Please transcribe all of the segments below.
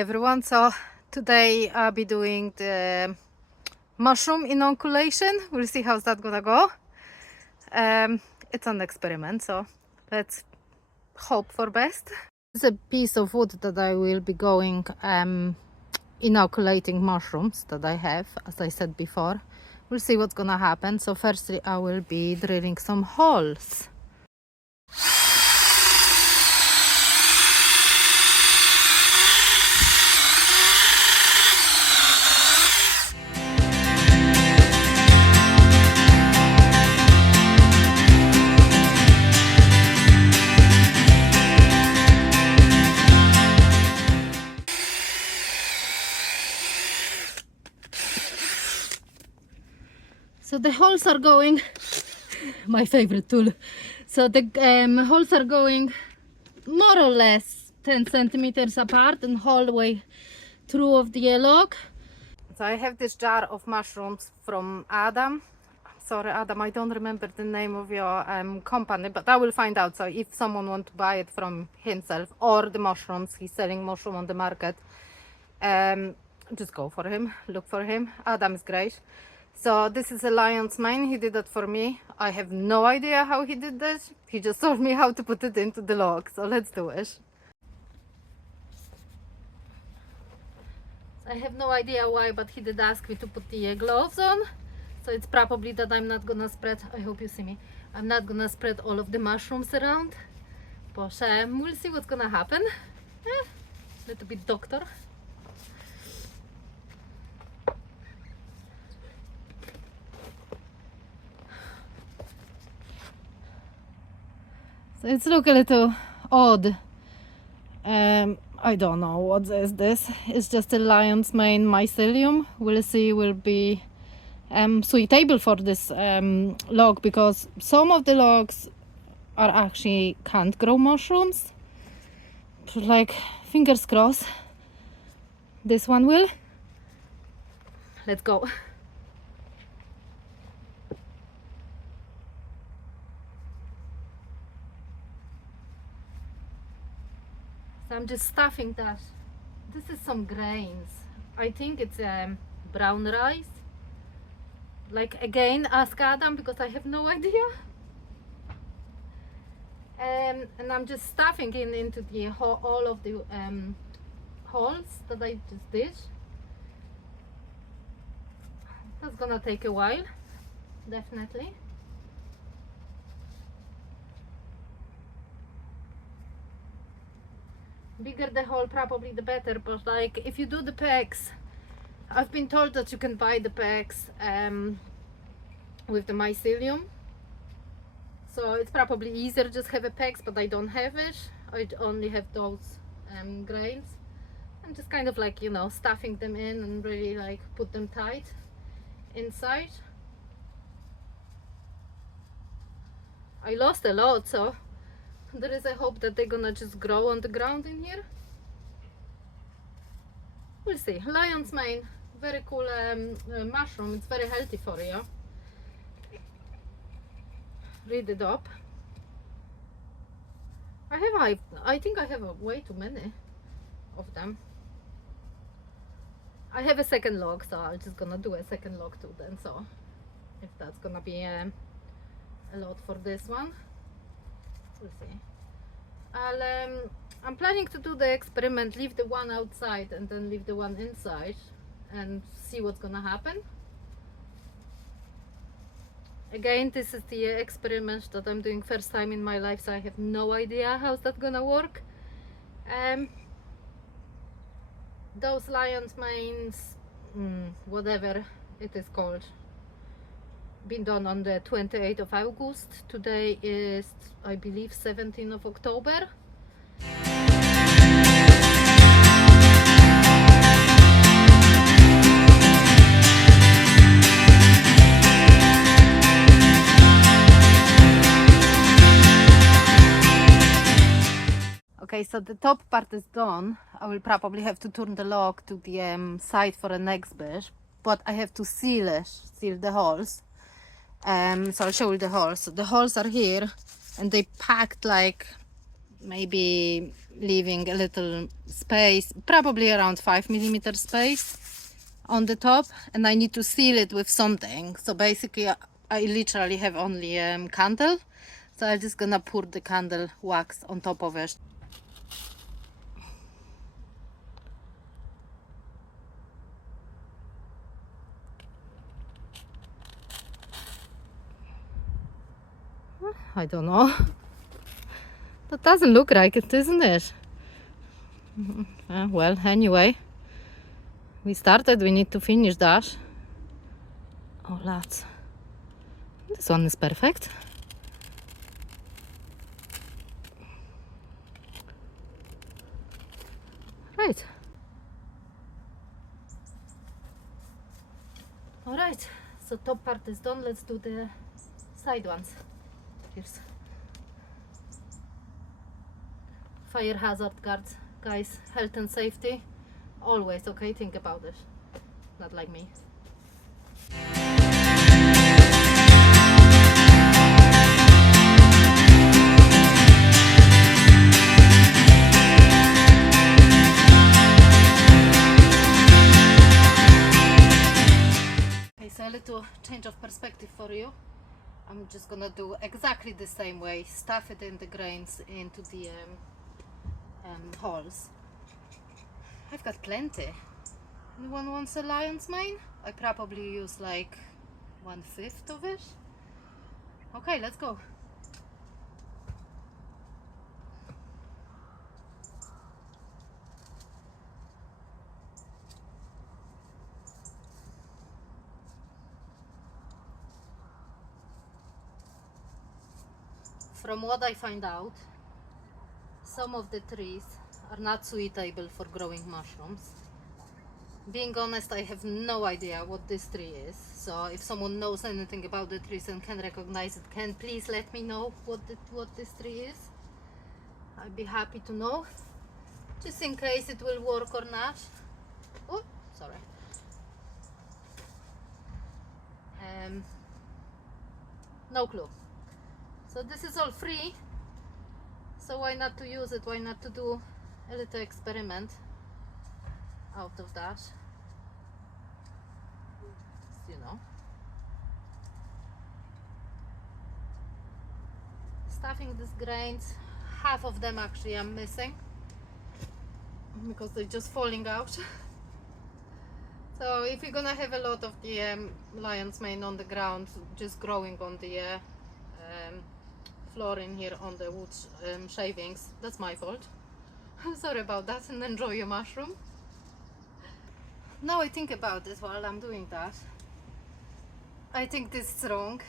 everyone, so today I'll be doing the mushroom inoculation. We'll see how's that gonna go. It's an experiment, so let's hope for best. This is a piece of wood that I will be going inoculating mushrooms that I have, as I said before. We'll see what's gonna happen. So firstly I will be drilling some holes. So the holes are going, my favorite tool. So the holes are going more or less 10 centimeters apart and whole way through of the log. So I have this jar of mushrooms from Adam. Sorry Adam, I don't remember the name of your company, but I will find out. So if someone wants to buy it from himself or the mushrooms, he's selling mushroom on the market, just go for him, look for him. Adam is great. So this is a lion's mane. He did that for me. I have no idea how he did this. He just told me how to put it into the log. So let's do it. I have no idea why, but he did ask me to put the gloves on. So it's probably that I'm not gonna spread, I hope you see me, I'm not gonna spread all of the mushrooms around. But we'll see what's gonna happen. Little bit doctor. So it's look a little odd. I don't know what is this. It's just a lion's mane mycelium. We'll see, will be suitable for this log, because some of the logs are actually can't grow mushrooms. But like, fingers crossed, this one will. Let's go. So I'm just stuffing that. This is some grains. I think it's brown rice. Like, again, ask Adam because I have no idea. And I'm just stuffing it into the all of the holes that I just did. That's gonna take a while, definitely. Bigger the hole probably the better, but like if you do the packs, I've been told that you can buy the packs with the mycelium, so it's probably easier just have a packs, but I don't have it. I only have those grains. I'm just kind of like, you know, stuffing them in and really like put them tight inside. I lost a lot, so there is a hope that they're gonna just grow on the ground in here. We'll see. Lion's mane, very cool mushroom. It's very healthy for you. Read it up. I think I have way too many of them. I have a second log, so I'm just gonna do a second log too then. So if that's gonna be a lot for this one. We'll see. I'm planning to do the experiment, leave the one outside and then leave the one inside and see what's gonna happen. Again, this is the experiment that I'm doing first time in my life, so I have no idea how's that gonna work. Those lion's manes, whatever it is called, been done on the 28th of August. Today is, I believe, 17th of October. Okay, so the top part is done. I will probably have to turn the log to the side for the next bit, but I have to seal the holes. So I'll show you the holes. So the holes are here and they packed like maybe leaving a little space, probably around 5 mm space on the top, and I need to seal it with something. So basically I literally have only candle, so I'm just gonna pour the candle wax on top of it. I don't know. That doesn't look like it, isn't it? Well, anyway, we started, we need to finish that. Oh, lads, this one is perfect. Right. All right, so top part is done. Let's do the side ones. Here's fire hazard guards, guys. Health and safety, always. Okay, think about it. Not like me. Okay, so a little change of perspective for you. I'm just gonna do exactly the same way. Stuff it in the grains into the holes. I've got plenty. Anyone wants a lion's mane? I probably use like 1/5 of it. Okay, let's go. From what I find out, some of the trees are not suitable for growing mushrooms. Being honest, I have no idea what this tree is. So if someone knows anything about the trees and can recognize it, can please let me know what this tree is. I'd be happy to know, just in case it will work or not. Oh, sorry. No clue. So this is all free, so why not to use it? Why not to do a little experiment out of that? You know, stuffing these grains, half of them actually I'm missing because they're just falling out. So if you're gonna have a lot of the lion's mane on the ground, just growing on the floor in here on the wood shavings, that's my fault. I'm sorry about that, and enjoy your mushroom. Now I think about it while I'm doing that. I think this is wrong.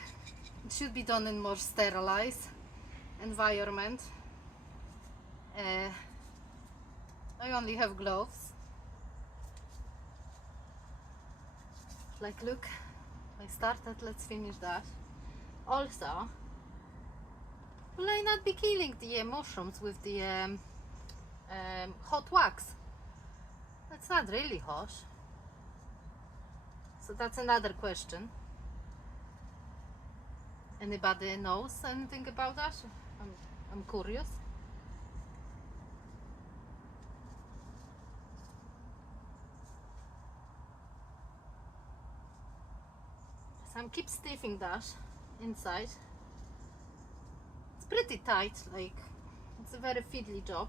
It should be done in more sterilized environment. I only have gloves. Like, look, I started, let's finish that. Also, will I not be killing the mushrooms with the hot wax? It's not really hot. So that's another question. Anybody knows anything about that? I'm curious. So I'm keep stiffing that inside. It's pretty tight, like it's a very fiddly job.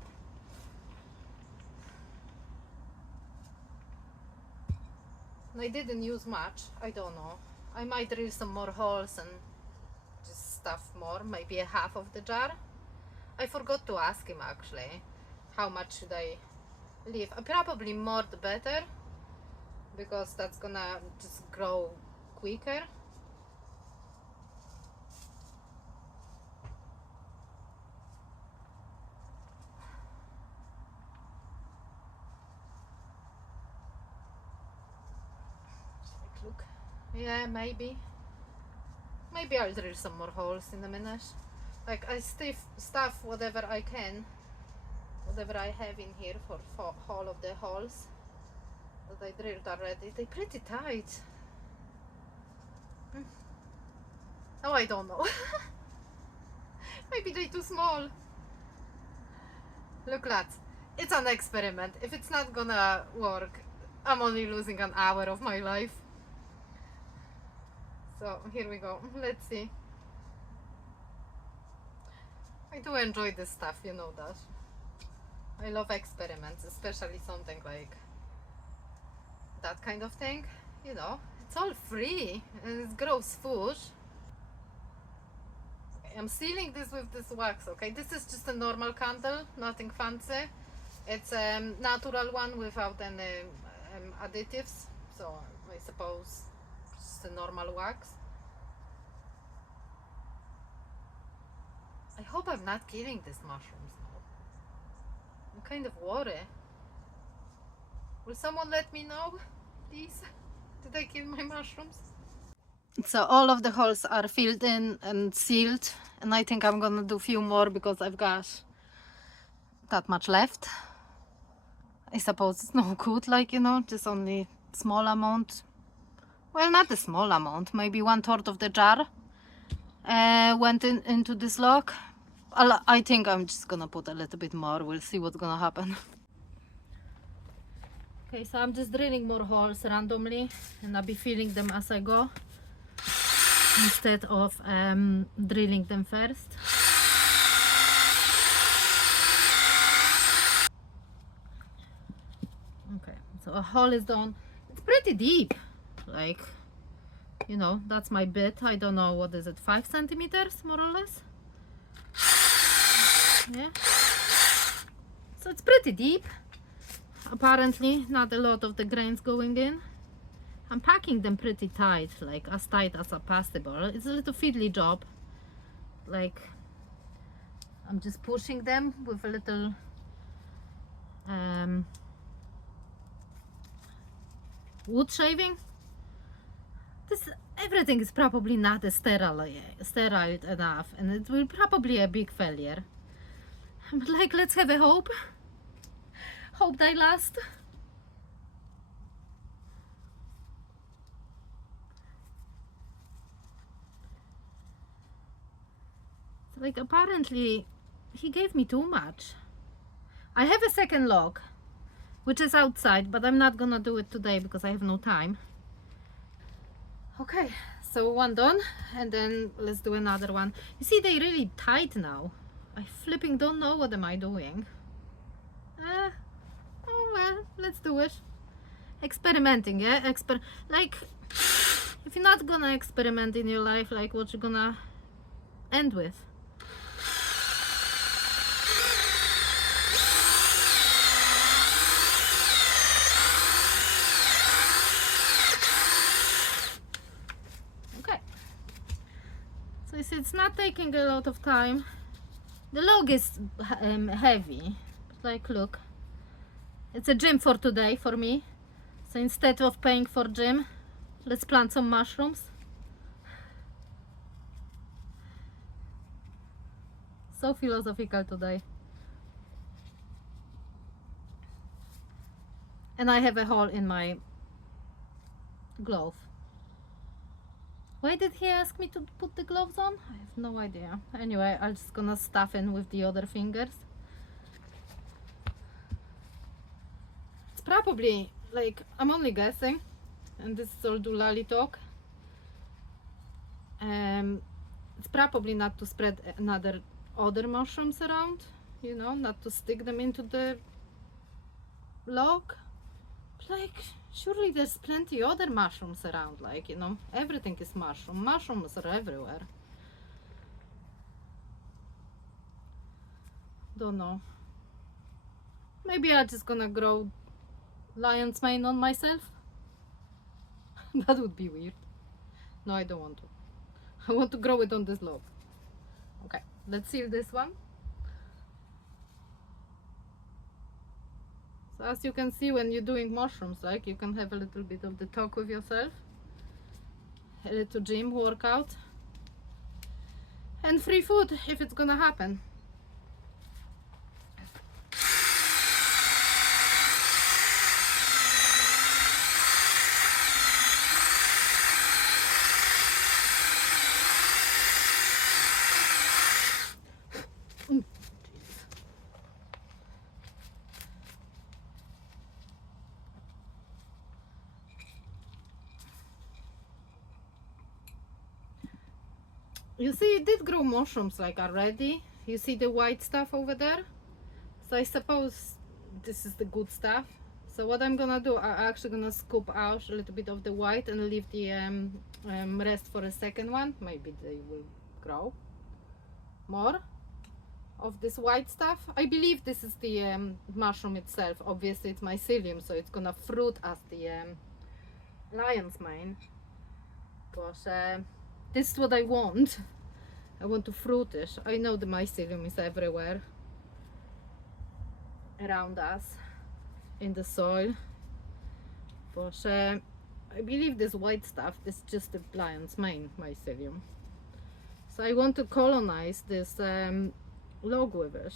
I didn't use much, I don't know. I might drill some more holes and just stuff more, maybe a half of the jar. I forgot to ask him actually, how much should I leave? Probably more the better, because that's gonna just grow quicker. Look, yeah, maybe I'll drill some more holes in a minute. Like, I stuff whatever I can, whatever I have in here for all of the holes that I drilled already. They're pretty tight. Oh, I don't know. Maybe they're too small. Look lads, it's an experiment. If it's not gonna work, I'm only losing an hour of my life. So here we go, let's see. I do enjoy this stuff, you know that. I love experiments, especially something like that kind of thing. You know, it's all free and it grows food. Okay, I'm sealing this with this wax, okay? This is just a normal candle, nothing fancy. It's a natural one without any additives, so I suppose just a normal wax. I hope I'm not killing these mushrooms now. I'm kind of worried. Will someone let me know, please? Did I kill my mushrooms? So all of the holes are filled in and sealed, and I think I'm gonna do a few more because I've got that much left. I suppose it's no good, like, you know, just only small amount. Well, not a small amount, maybe 1/3 of the jar went into this lock. I think I'm just gonna put a little bit more. We'll see what's gonna happen. Okay, so I'm just drilling more holes randomly, and I'll be filling them as I go instead of drilling them first. Okay, so a hole is done. It's pretty deep, like, you know, that's my bit. I don't know, what is it, 5 centimeters more or less? Yeah, so it's pretty deep. Apparently not a lot of the grains going in. I'm packing them pretty tight, like as tight as possible. It's a little fiddly job, like I'm just pushing them with a little wood shaving. Everything is probably not sterile enough, and it will probably a big failure. But like, let's have a hope they last. Like, apparently he gave me too much. I have a second log which is outside, but I'm not gonna do it today because I have no time. Okay, so one done, and then let's do another one. You see, they really tight now. I flipping don't know what am I doing. Oh well, let's do it. Experimenting, yeah? Like, if you're not gonna experiment in your life, like, what you gonna end with? Okay. So you see, it's not taking a lot of time. The log is heavy. Like, look. It's a gym for today for me. So instead of paying for gym, let's plant some mushrooms. So philosophical today. And I have a hole in my glove. Why did he ask me to put the gloves on? I have no idea. Anyway, I'm just gonna stuff in with the other fingers. It's probably, like, I'm only guessing, and this is all do lolly talk. It's probably not to spread other mushrooms around, you know, not to stick them into the log. Like, surely there's plenty other mushrooms around, like, you know, everything is mushroom. Mushrooms are everywhere. Don't know. Maybe I'm just gonna grow lion's mane on myself. That would be weird. No, I don't want to. I want to grow it on this log. Okay, let's seal this one. So as you can see, when you're doing mushrooms, like, you can have a little bit of the talk with yourself, a little gym workout, and free food if it's gonna happen. You see, it did grow mushrooms like already. You see the white stuff over there? So I suppose this is the good stuff. So what I'm gonna do, I'm actually gonna scoop out a little bit of the white and leave the rest for a second one. Maybe they will grow more of this white stuff. I believe this is the mushroom itself. Obviously it's mycelium, so it's gonna fruit as the lion's mane. But this is what I want. I want to fruit it. I know the mycelium is everywhere around us in the soil, but I believe this white stuff is just the lion's mane mycelium. So I want to colonize this log with it.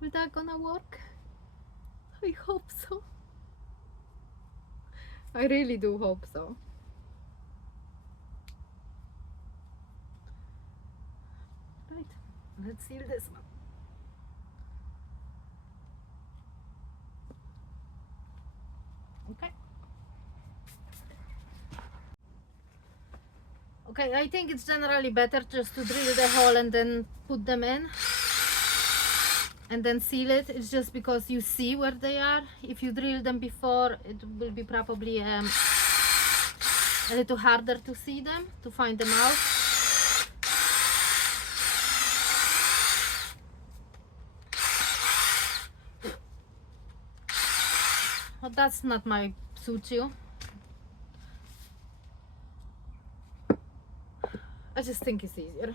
Will that gonna work? I hope so. I really do hope so. Right, let's seal this one. Okay. Okay, I think it's generally better just to drill the hole and then put them in and then seal it. It's just because you see where they are. If you drill them before, it will be probably a little harder to see them, to find them out. But that's not my suit. I just think it's easier.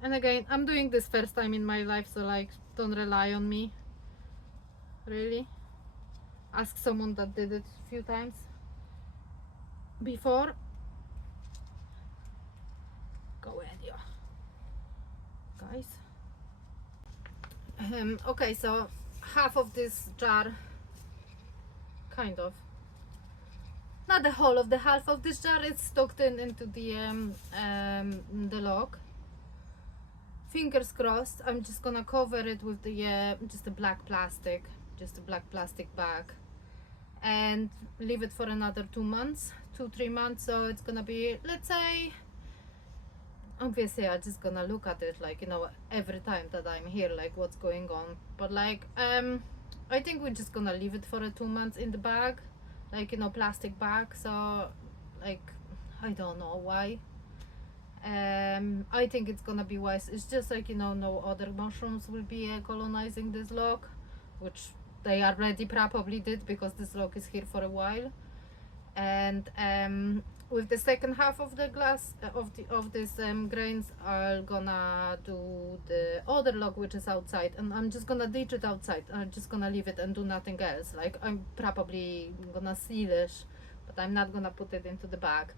And again, I'm doing this first time in my life, so like, don't rely on me. Really. Ask someone that did it a few times before. Go ahead, yeah. Guys. Okay, so half of this jar, kind of. Not the whole of the half of this jar is tucked into the log. Fingers crossed. I'm just gonna cover it with the just a black plastic bag, and leave it for another 2 months, 2-3 months. So it's gonna be, let's say, obviously I'm just gonna look at it like, you know, every time that I'm here, like what's going on. But like I think we're just gonna leave it for 2 months in the bag, like, you know, plastic bag. So like, I don't know why. I think it's gonna be wise. It's just like, you know, no other mushrooms will be colonizing this log, which they already probably did because this log is here for a while. And with the second half of the glass of these grains, I'm gonna do the other log which is outside, and I'm just gonna ditch it outside. I'm just gonna leave it and do nothing else. Like, I'm probably gonna seal it, but I'm not gonna put it into the bag.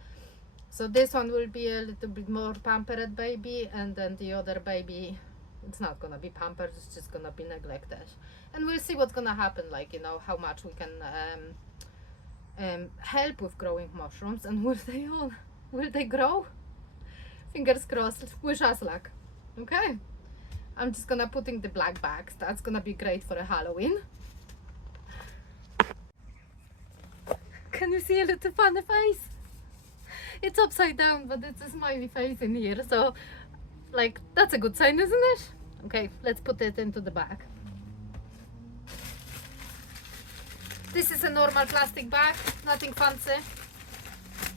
So this one will be a little bit more pampered baby, and then the other baby, it's not gonna be pampered, it's just gonna be neglected. And we'll see what's gonna happen, like, you know, how much we can help with growing mushrooms, and will they grow? Fingers crossed. Wish us luck. Okay, I'm just gonna put in the black bags. That's gonna be great for a Halloween. Can you see a little funny face? It's upside down, but it's a smiley face in here, so like, that's a good sign, isn't it? Okay, let's put it into the bag. This is a normal plastic bag, nothing fancy,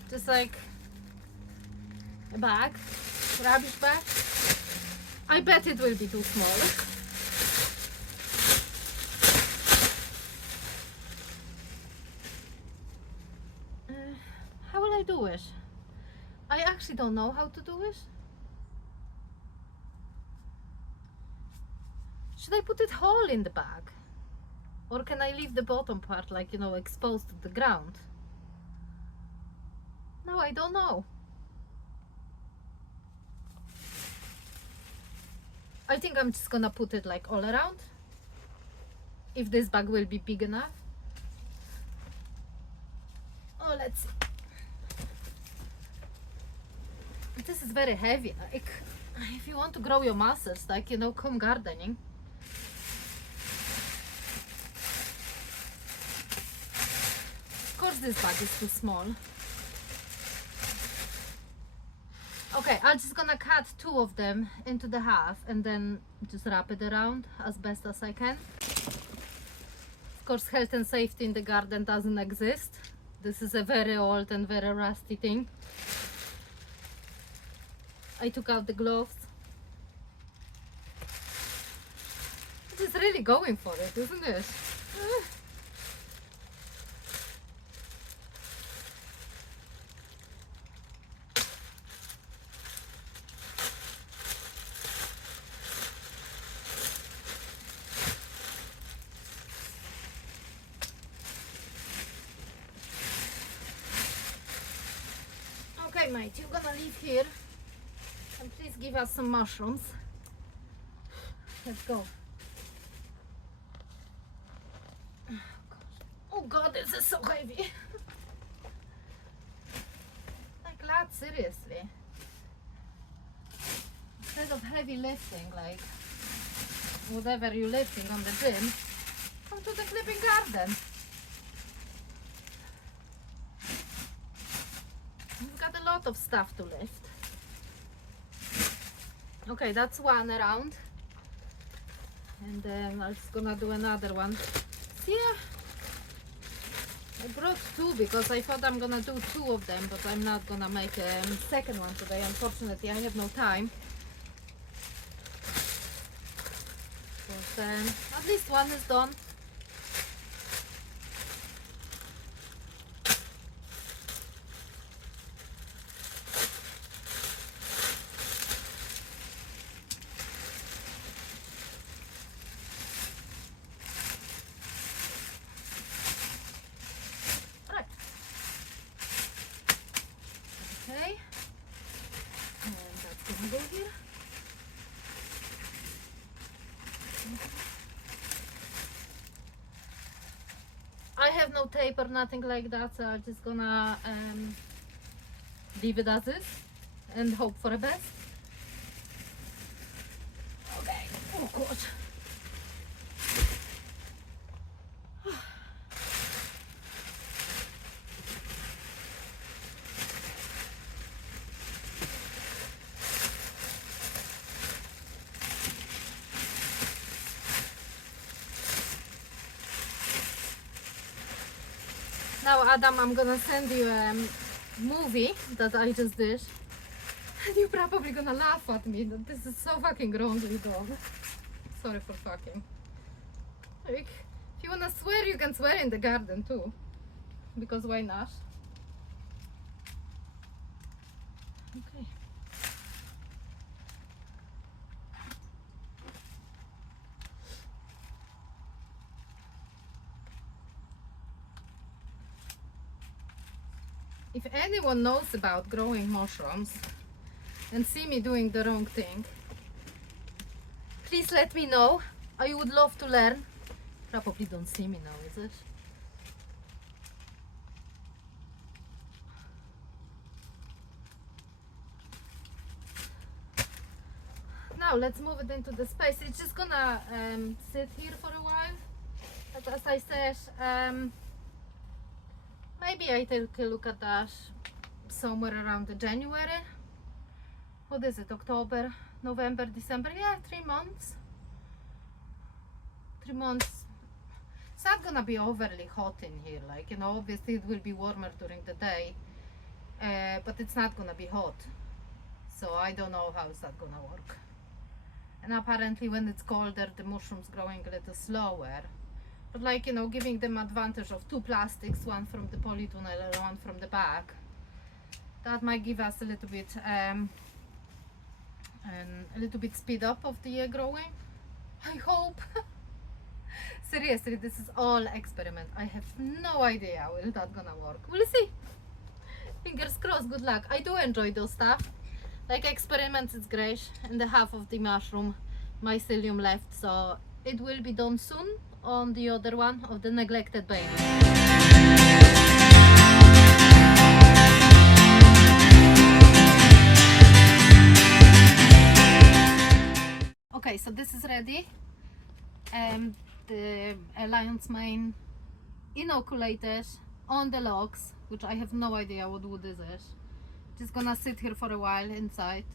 just like a bag, rubbish bag. I bet it will be too small. How will I do it? I actually don't know how to do it. Should I put it whole in the bag? Or can I leave the bottom part, like, you know, exposed to the ground? No, I don't know. I think I'm just gonna put it like all around, if this bag will be big enough. Oh, let's see. This is very heavy. Like, if you want to grow your muscles, like, you know, come gardening. this bag is too small. Okay, I'm just gonna cut 2 of them into the half and then just wrap it around as best as I can. Of course, health and safety in the garden doesn't exist. This is a very old and very rusty thing. I took out the gloves. It's really going for it, isn't it? Okay, mate, you're gonna leave here and please give us some mushrooms. Let's go. Oh god, this is so heavy. Like, lad, seriously. Instead of heavy lifting, like whatever you're lifting on the gym, come to the clipping garden. We've got a lot of stuff to lift. Okay, that's one around. And then I'm just gonna do another one. Yeah. I brought 2 because I thought I'm gonna do 2 of them, but I'm not gonna make a second one today. Unfortunately, I have no time. But at least one is done. Okay, and that's gonna go here. I have no tape or nothing like that, so I'm just gonna leave it as is and hope for the best. Okay, oh god. Now, Adam, I'm gonna send you a movie that I just did. And you're probably gonna laugh at me that this is so fucking wrong, you dog. Sorry for fucking. Like, if you wanna swear, you can swear in the garden too. Because why not? Okay. If anyone knows about growing mushrooms and see me doing the wrong thing, please let me know. I would love to learn. Probably don't see me now, is it? Now let's move it into the space. It's just gonna sit here for a while. But as I said, maybe I take a look at that somewhere around the January. What is it? October, November, December? Yeah, 3 months. 3 months. It's not gonna be overly hot in here. Like, you know, obviously it will be warmer during the day, but it's not gonna be hot. So I don't know how is that gonna work. And apparently when it's colder, the mushrooms growing a little slower. But like, you know, giving them advantage of 2 plastics, one from the polytunnel and one from the back, that might give us a little bit speed up of the growing. I hope. Seriously, this is all experiment. I have no idea how is that gonna work. We'll see. Fingers crossed. Good luck. I do enjoy those stuff. Like, experiments is great, and the half of the mushroom mycelium left, so it will be done soon on the other one of the neglected baby. Okay, so this is ready. The Maine inoculated on the logs, which I have no idea what wood is it. Just gonna sit here for a while inside,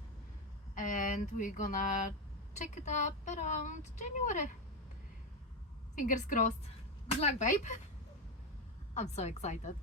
and we're gonna check it up around January. Fingers crossed. Good luck, babe. I'm so excited.